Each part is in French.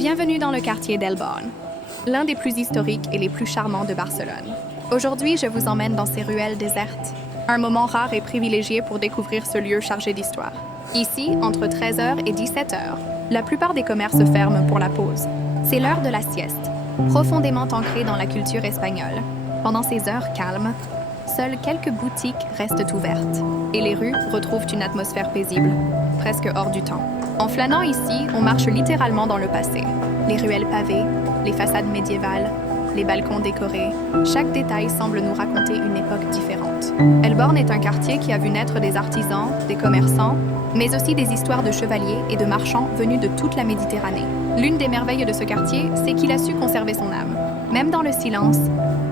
Bienvenue dans le quartier d'El Born, l'un des plus historiques et les plus charmants de Barcelone. Aujourd'hui, je vous emmène dans ces ruelles désertes, un moment rare et privilégié pour découvrir ce lieu chargé d'histoire. Ici, entre 13h et 17h, la plupart des commerces ferment pour la pause. C'est l'heure de la sieste, profondément ancrée dans la culture espagnole. Pendant ces heures calmes, seules quelques boutiques restent ouvertes et les rues retrouvent une atmosphère paisible, presque hors du temps. En flânant ici, on marche littéralement dans le passé. Les ruelles pavées, les façades médiévales, les balcons décorés, chaque détail semble nous raconter une époque différente. El Born est un quartier qui a vu naître des artisans, des commerçants, mais aussi des histoires de chevaliers et de marchands venus de toute la Méditerranée. L'une des merveilles de ce quartier, c'est qu'il a su conserver son âme. Même dans le silence,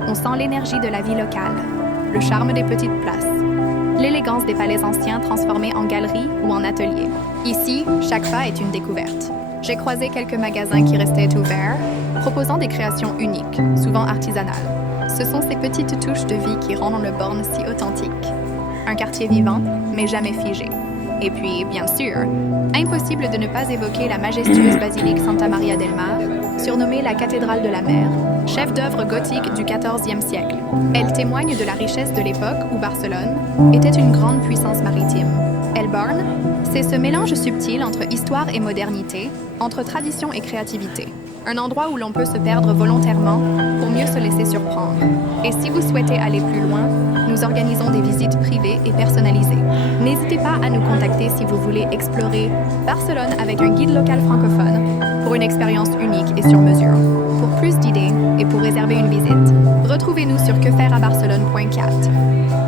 on sent l'énergie de la vie locale, le charme des petites places, l'élégance des palais anciens transformés en galeries ou en ateliers. Ici, chaque pas est une découverte. J'ai croisé quelques magasins qui restaient ouverts, proposant des créations uniques, souvent artisanales. Ce sont ces petites touches de vie qui rendent le Born si authentique. Un quartier vivant, mais jamais figé. Et puis, bien sûr, impossible de ne pas évoquer la majestueuse basilique Santa Maria del Mar, surnommée la cathédrale de la mer, chef-d'œuvre gothique du XIVe siècle. Elle témoigne de la richesse de l'époque où Barcelone était une grande puissance maritime. El Born, c'est ce mélange subtil entre histoire et modernité, entre tradition et créativité. Un endroit où l'on peut se perdre volontairement pour mieux se laisser surprendre. Et si vous souhaitez aller plus loin, nous organisons des visites privées et personnalisées. N'hésitez pas à nous contacter si vous voulez explorer Barcelone avec un guide local francophone pour une expérience unique et sur mesure. Pour plus d'idées et pour réserver une visite, retrouvez-nous sur quefaireabarcelone.cat.